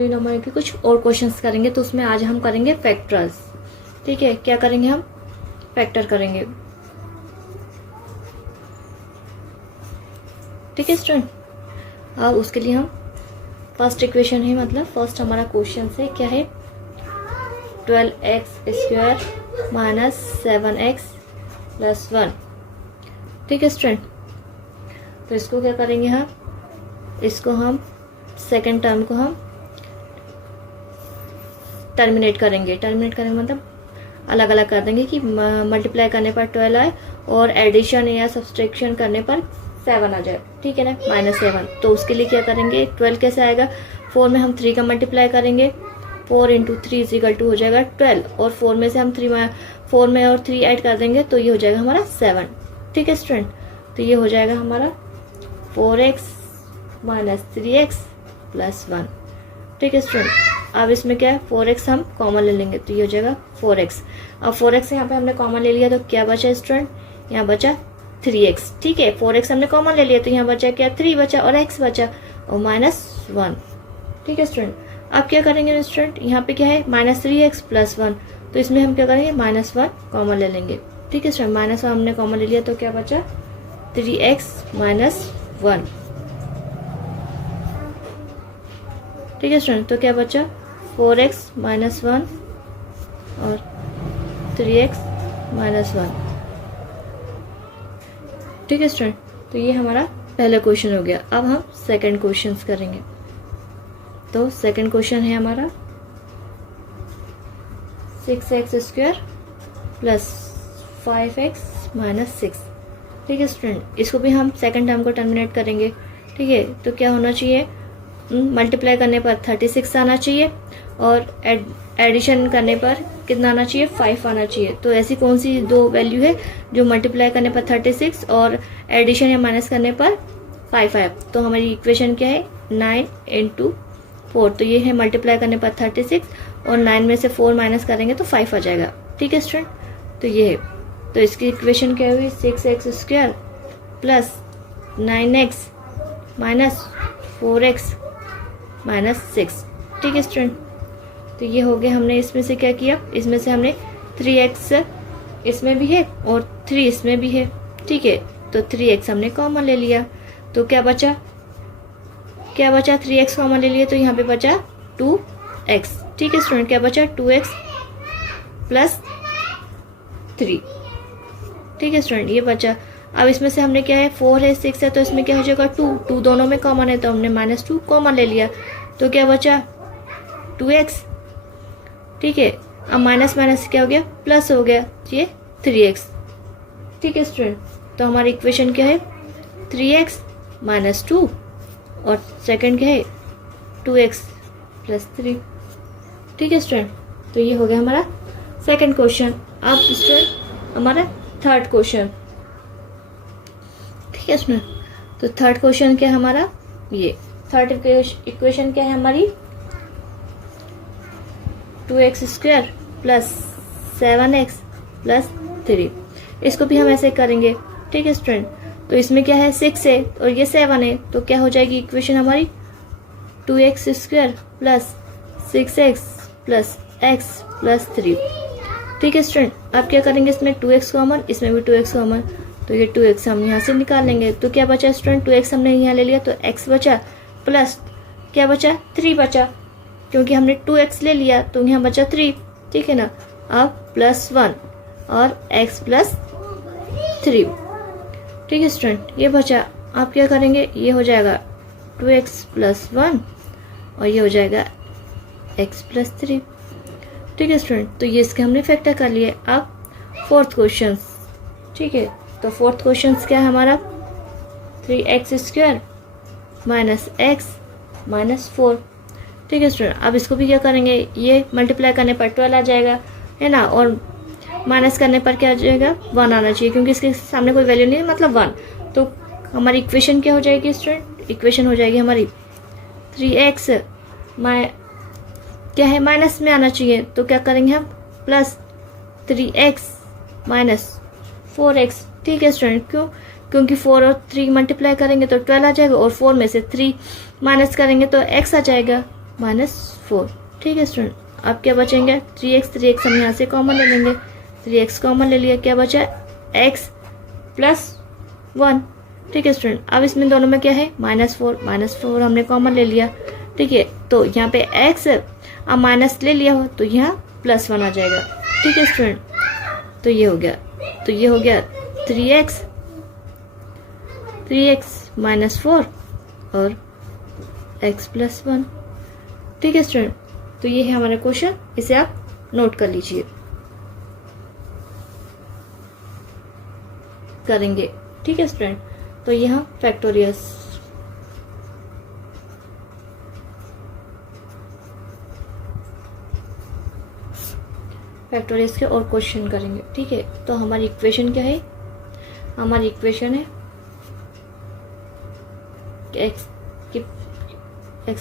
Number के कुछ और क्वेश्चंस करेंगे, तो उसमें आज हम करेंगे फैक्टर्स। ठीक है, क्या करेंगे हम? फैक्टर करेंगे। ठीक है स्टूडेंट, अब उसके लिए हम फर्स्ट इक्वेशन है, मतलब फर्स्ट हमारा क्वेश्चन है क्या है, 12x² माइनस 7x प्लस 1। ठीक है स्टूडेंट, तो इसको क्या करेंगे हम, इसको हम सेकेंड टर्म को हम टर्मिनेट करेंगे मतलब अलग अलग कर देंगे कि मल्टीप्लाई करने पर 12 आए और एडिशन या सब्सट्रैक्शन करने पर 7 आ जाए। ठीक है ना, -7। तो उसके लिए क्या करेंगे, 12 कैसे आएगा, 4 में हम 3 का मल्टीप्लाई करेंगे, 4 × 3 = हो जाएगा 12, और 4 में से हम 4 में और 3 ऐड कर देंगे तो ये हो जाएगा हमारा 7। ठीक है स्टूडेंट, तो ये हो जाएगा हमारा 4x माइनस 3x प्लस 1। ठीक है स्टूडेंट, अब इसमें क्या है, 4x हम कॉमन ले लेंगे तो ये हो जाएगा 4x। अब 4x यहाँ पे हमने कॉमन ले लिया तो क्या बचा स्टूडेंट, यहाँ बचा 3x। ठीक है, 4x हमने कॉमन ले लिया तो यहाँ बचा क्या, 3 बचा और x बचा और -1। ठीक है स्टूडेंट, अब क्या करेंगे स्टूडेंट, यहाँ पे क्या है -3x प्लस 1, तो इसमें हम क्या करेंगे -1 कॉमन ले लेंगे। ठीक है स्टूडेंट, -1 हमने कॉमन ले लिया तो क्या बचा 3x माइनस 1। ठीक है स्टूडेंट, तो क्या बचा 4x माइनस 1 और 3x माइनस 1। ठीक है स्टूडेंट, तो ये हमारा पहला क्वेश्चन हो गया। अब हम सेकंड क्वेश्चन करेंगे। तो सेकंड क्वेश्चन है हमारा 6x² प्लस 5x माइनस 6। ठीक है स्टूडेंट, इसको भी हम सेकंड टर्म को टर्मिनेट करेंगे। ठीक है, तो क्या होना चाहिए, मल्टीप्लाई करने पर 36 आना चाहिए और एडिशन करने पर कितना आना चाहिए, 5 आना चाहिए। तो ऐसी कौन सी दो वैल्यू है जो मल्टीप्लाई करने पर 36 और एडिशन या माइनस करने पर 5 आए। तो हमारी इक्वेशन क्या है, 9 × 4। तो ये है मल्टीप्लाई करने पर 36 और 9 में से 4 माइनस करेंगे तो 5 आ जाएगा। ठीक है स्टूडेंट, तो ये है, तो इसकी इक्वेशन क्या हुई, 6x² plus 9x minus 4x minus 6। ठीक है स्टूडेंट, तो ये हो गया, हमने इसमें से क्या किया, इसमें से हमने 3x इसमें भी है और 3 इसमें भी है। ठीक है, तो 3x हमने कॉमन ले लिया तो क्या बचा 3x कॉमन ले लिया तो यहाँ पे बचा 2x। ठीक है स्टूडेंट, क्या बचा 2x प्लस 3। ठीक है स्टूडेंट, ये बचा। अब इसमें से हमने क्या है, 4 है 6 है, तो इसमें क्या हो जाएगा 2 दोनों में कॉमन है तो हमने -2 कॉमन ले लिया तो क्या बचा 2x। ठीक है, अब माइनस माइनस क्या हो गया, प्लस हो गया, ये 3x। ठीक है स्टूडेंट, तो हमारी इक्वेशन क्या है, 3x माइनस 2 और सेकंड क्या है 2x प्लस 3। ठीक है स्टूडेंट, तो ये हो गया हमारा सेकंड क्वेश्चन। अब स्टूडेंट हमारा थर्ड क्वेश्चन। ठीक है स्टूडेंट, तो थर्ड क्वेश्चन क्या है हमारा, ये थर्ड इक्वेशन क्या है हमारी, 2x² प्लस 7x प्लस 3। इसको भी हम ऐसे करेंगे। ठीक है स्टूडेंट, तो इसमें क्या है 6 है और ये 7 है तो क्या हो जाएगी इक्वेशन हमारी, 2x² plus 6x plus x plus 3। ठीक है स्टूडेंट, अब क्या करेंगे, इसमें 2x कॉमन, इसमें भी 2x कॉमन, तो ये 2x हम यहाँ से निकाल लेंगे तो क्या बचा स्टूडेंट, 2x हमने यहाँ ले लिया तो x बचा प्लस क्या बचा 3 बचा, क्योंकि हमने 2x ले लिया तो यहाँ बचा 3। ठीक है ना, अब +1 और x प्लस 3। ठीक है स्टूडेंट, ये बचा। आप क्या करेंगे, ये हो जाएगा 2x प्लस 1 और ये हो जाएगा x प्लस 3। ठीक है स्टूडेंट, तो ये इसके हमने फैक्टर कर लिए। अब फोर्थ क्वेश्चन। ठीक है, तो फोर्थ क्वेश्चन क्या है हमारा, 3x² माइनस x माइनस 4। ठीक है स्टूडेंट, अब इसको भी क्या करेंगे, ये मल्टीप्लाई करने पर 12 आ जाएगा है ना, और माइनस करने पर क्या आ जाएगा, 1 आना चाहिए, क्योंकि इसके सामने कोई वैल्यू नहीं है मतलब 1। तो हमारी इक्वेशन क्या हो जाएगी स्टूडेंट, इक्वेशन हो जाएगी हमारी 3x क्या है माइनस में आना चाहिए तो क्या करेंगे हम, प्लस 3x माइनस 4x। ठीक है स्टूडेंट, क्यों, क्योंकि 4 और 3 मल्टीप्लाई करेंगे तो 12 आ जाएगा और 4 में से 3 माइनस करेंगे तो x आ जाएगा। -4। ठीक है स्टूडेंट, अब क्या बचेंगे 3x हम यहाँ से कॉमन ले लेंगे, 3x कॉमन ले लिया, क्या बचा x प्लस 1। ठीक है स्टूडेंट, अब इसमें दोनों में क्या है -4 हमने कॉमन ले लिया। ठीक है, तो यहाँ पे x अब माइनस ले लिया हो तो यहाँ +1 आ जाएगा। ठीक है स्टूडेंट, तो ये हो गया 3x -4 और x + 1। ठीक है स्टूडेंट, तो ये है हमारा क्वेश्चन, इसे आप नोट कर लीजिए करेंगे। ठीक है स्टूडेंट, तो यहाँ फैक्टोरियल्स के और क्वेश्चन करेंगे। ठीक है, तो हमारी इक्वेशन क्या है, हमारी इक्वेशन है x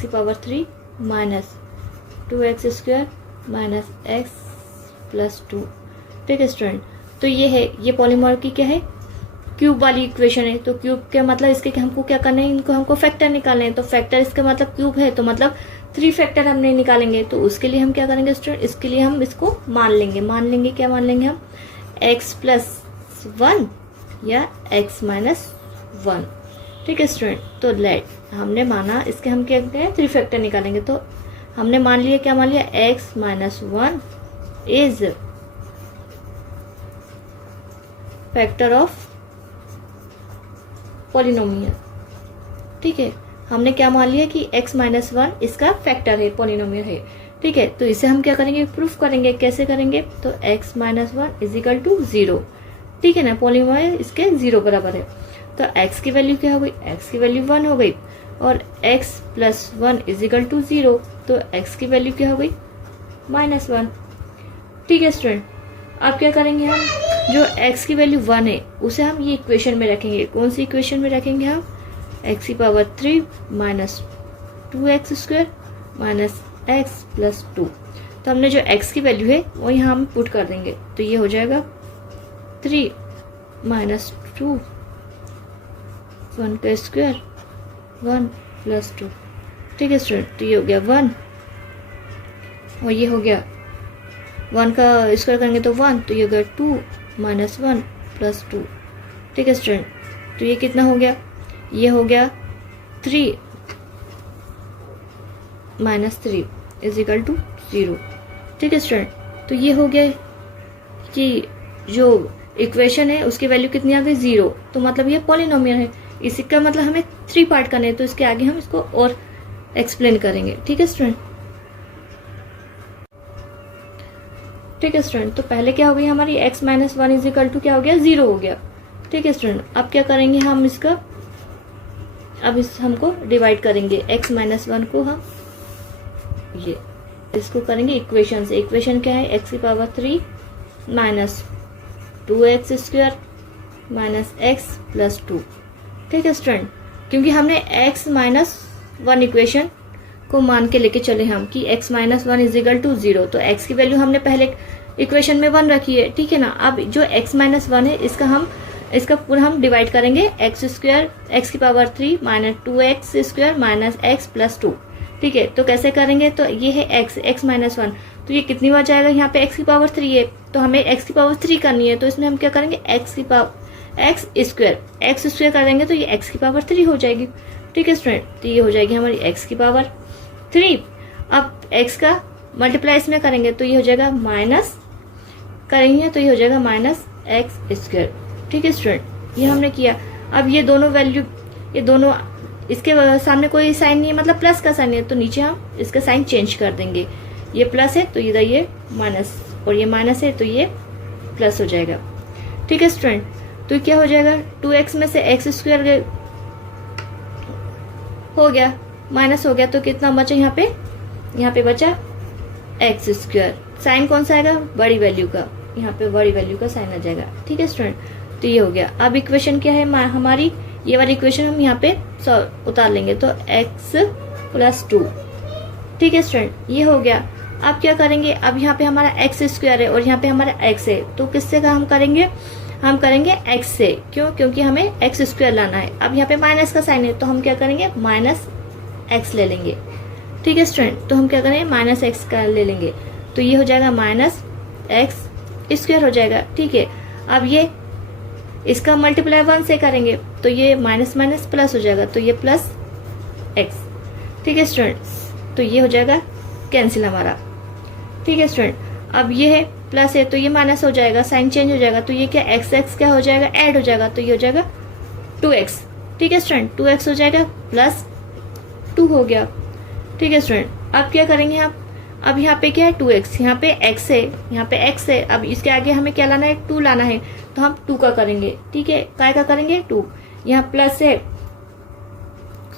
की power 3 minus 2x² minus x + 2। ठीक है स्टूडेंट, तो ये है, ये पॉलीमॉर्फ की क्या है, क्यूब वाली इक्वेशन है। तो क्यूब के मतलब इसके हमको क्या करना है, इनको हमको फैक्टर निकालने हैं। तो फैक्टर इसका मतलब क्यूब है, तो मतलब 3 फैक्टर हमने निकालेंगे। तो उसके लिए हम क्या करेंगे स्टूडेंट, इसके लिए हम इसको मान लेंगे क्या मान लेंगे हम, x + 1 या x - 1। ठीक है स्टूडेंट, तो लेट हमने माना इसके हम क्या करते हैं 3 फैक्टर निकालेंगे। तो हमने मान लिया, क्या मान लिया, x - 1 is factor of polynomial. ठीक है, हमने क्या मान लिया कि x - 1 इसका फैक्टर है, पॉलिनोमियल है। ठीक है, तो इसे हम क्या करेंगे, प्रूफ करेंगे। कैसे करेंगे, तो x - 1 = 0। ठीक है ना, पॉलिनोमियल इसके 0 बराबर है। तो x की वैल्यू क्या हो गई, x की वैल्यू 1 हो गई, और x + 1 = 0। तो x की वैल्यू क्या हो गई, -1। ठीक है स्टूडेंट, अब क्या करेंगे हम, जो x की वैल्यू 1 है उसे हम ये इक्वेशन में रखेंगे। कौन सी इक्वेशन में रखेंगे हम, x की power 3 minus 2x² minus x + 2। तो हमने जो x की वैल्यू है वो यहाँ हम पुट कर देंगे। तो ये हो जाएगा 3 - 2 1 का स्क्वायर 1 + 2। ठीक है स्टूडेंट, तो ये हो गया 1 और ये हो गया 1 का स्क्वायर करेंगे तो 1, तो ये हो गया 2 - 1 + 2। ठीक है स्टूडेंट, तो ये कितना हो गया, ये हो गया 3 - 3 = 0। ठीक है स्टूडेंट, तो ये हो गया कि जो इक्वेशन है उसकी वैल्यू कितनी आ गई, 0। तो मतलब ये पॉलिनोमियल है। इसी का मतलब हमें 3 पार्ट करने हैं, तो इसके आगे हम इसको और एक्सप्लेन करेंगे। ठीक है स्टूडेंट, तो पहले क्या हो गई हमारी x - 1 = क्या हो गया, 0 हो गया। ठीक है स्टूडेंट, अब क्या करेंगे हम इसका, अब इस हमको डिवाइड करेंगे x - 1 को, हम ये इसको करेंगे इक्वेशन से। इक्वेशन क्या है, x की power 3 minus 2x² minus x + 2। ठीक है स्टूडेंट, क्योंकि हमने x - 1 इक्वेशन को मान के लेके चले हम कि x - 1 = 0। तो x की वैल्यू हमने पहले इक्वेशन में 1 रखी है। ठीक है ना, अब जो x - 1 है इसका पूरा हम डिवाइड करेंगे x की power 3 minus 2x² minus x + 2। ठीक है, तो कैसे करेंगे, तो ये है x - 1, तो ये कितनी बार जाएगा, यहाँ पे x की पावर 3 है, तो हमें x की पावर 3 करनी है। तो इसमें हम क्या करेंगे, x² कर देंगे तो ये x की पावर 3 हो जाएगी। ठीक है स्टूडेंट, तो ये हो जाएगी हमारी x की पावर 3। अब x का मल्टीप्लाई इसमें करेंगे तो ये हो जाएगा माइनस करेंगे तो ये हो जाएगा -x²। ठीक है स्टूडेंट, ये हमने किया। अब ये दोनों वैल्यू, ये दोनों इसके सामने कोई साइन नहीं है, मतलब प्लस का साइन है, तो नीचे हम इसका साइन चेंज कर देंगे। ये प्लस है तो इधर ये माइनस, और ये माइनस है तो ये प्लस हो जाएगा। ठीक है स्टूडेंट, तो क्या हो जाएगा, 2x में से x² हो गया, माइनस हो गया, तो कितना बचा यहाँ पे बचा x²। साइन कौन सा आएगा, बड़ी वैल्यू का, यहाँ पे बड़ी वैल्यू का साइन आ जाएगा। ठीक है स्टूडेंट, तो ये हो गया। अब इक्वेशन क्या है हमारी, ये वाली इक्वेशन हम यहाँ पे उतार लेंगे, तो x + 2। ठीक है स्टूडेंट, ये हो गया। अब क्या करेंगे, अब यहाँ पे हमारा x² है और यहाँ पे हमारा x है, तो किससे का हम करेंगे x से। क्यों, क्योंकि हमें x² लाना है। अब यहाँ पे माइनस का साइन है तो हम क्या करेंगे, -x ले लेंगे। ठीक है स्टूडेंट। तो हम क्या करें, माइनस एक्स का ले लेंगे, तो ये हो जाएगा माइनस एक्स स्क्वायर हो जाएगा। ठीक है, अब ये इसका मल्टीप्लाई 1 से करेंगे तो ये माइनस माइनस प्लस हो जाएगा, तो ये प्लस एक्स। ठीक है स्टूडेंट, तो ये हो जाएगा कैंसिल हमारा। ठीक है स्टूडेंट, अब ये है प्लस है तो ये माइनस हो जाएगा, साइन चेंज हो जाएगा, तो ये क्या एक्स एक्स क्या हो जाएगा, ऐड हो जाएगा, तो ये हो जाएगा 2x। ठीक है स्टूडेंट, 2x हो जाएगा प्लस 2 हो गया। ठीक है स्टूडेंट, अब क्या करेंगे आप, अब यहाँ पे क्या है 2x, यहाँ पे x है, यहाँ पे x है, अब इसके आगे हमें क्या लाना है, 2 लाना है, तो हम 2 का करेंगे। ठीक है, काय का करेंगे, 2। यहाँ प्लस है,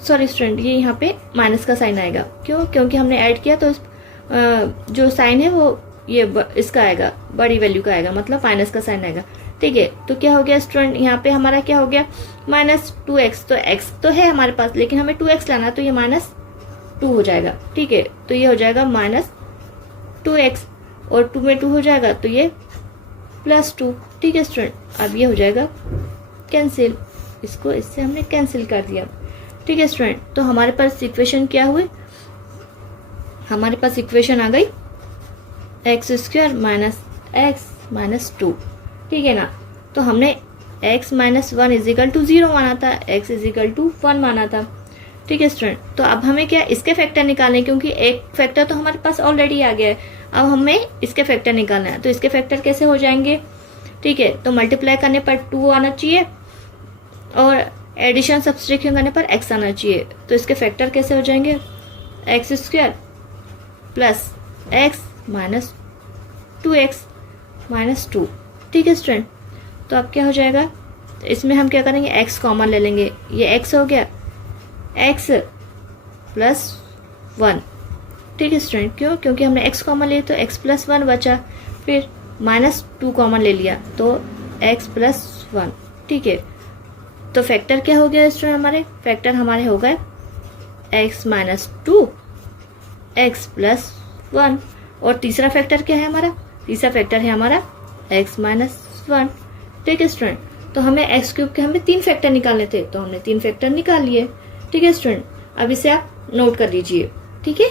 सॉरी स्टूडेंट, ये यहाँ पे माइनस का साइन आएगा, क्यों, क्योंकि हमने ऐड किया तो जो साइन है वो ये इसका आएगा, बड़ी वैल्यू का आएगा, मतलब माइनस का साइन आएगा। ठीक है, तो क्या हो गया स्टूडेंट, यहाँ पे हमारा क्या हो गया, माइनस 2x, तो x तो है हमारे पास लेकिन हमें 2x लाना, तो ये माइनस 2 हो जाएगा। ठीक है, तो ये हो जाएगा माइनस 2x, और 2 में 2 हो जाएगा, तो ये प्लस 2। ठीक है स्टूडेंट, अब ये हो जाएगा कैंसिल, इसको इससे हमने कैंसिल कर दिया। ठीक है स्टूडेंट, तो हमारे पास इक्वेशन क्या हुई, हमारे पास इक्वेशन आ गई x square minus x minus 2। ठीक है ना, तो हमने x माइनस 1 इजिकल टू 0 माना था, x इजिकल टू 1 माना था। ठीक है स्टूडेंट, तो अब हमें क्या इसके फैक्टर निकालने, क्योंकि एक फैक्टर तो हमारे पास ऑलरेडी आ गया है, अब हमें इसके फैक्टर निकालना है। तो इसके फैक्टर कैसे हो जाएंगे, ठीक है, तो मल्टीप्लाई करने पर 2 आना चाहिए और एडिशन सब्सट्रैक्शन करने पर x आना चाहिए। तो इसके फैक्टर कैसे हो जाएंगे, x square plus x minus 2x minus 2। ठीक है स्टूडेंट, तो अब क्या हो जाएगा, इसमें हम क्या करेंगे, x कॉमन ले लेंगे, ये x हो गया x प्लस 1। ठीक है स्टूडेंट, क्यों, क्योंकि हमने x कॉमन लिया तो x प्लस 1 बचा, फिर माइनस 2 कॉमन ले लिया तो x प्लस 1। ठीक है, तो फैक्टर क्या हो गया स्टूडेंट, हमारे फैक्टर हमारे हो गए x माइनस 2 x प्लस 1, और तीसरा फैक्टर क्या है हमारा, तीसरा फैक्टर है हमारा x माइनस 1। ठीक है स्टूडेंट, तो हमें एक्स क्यूब के हमें 3 फैक्टर निकालने थे, तो हमने 3 फैक्टर निकाल लिए। ठीक है स्टूडेंट, अब इसे आप नोट कर लीजिए। ठीक है।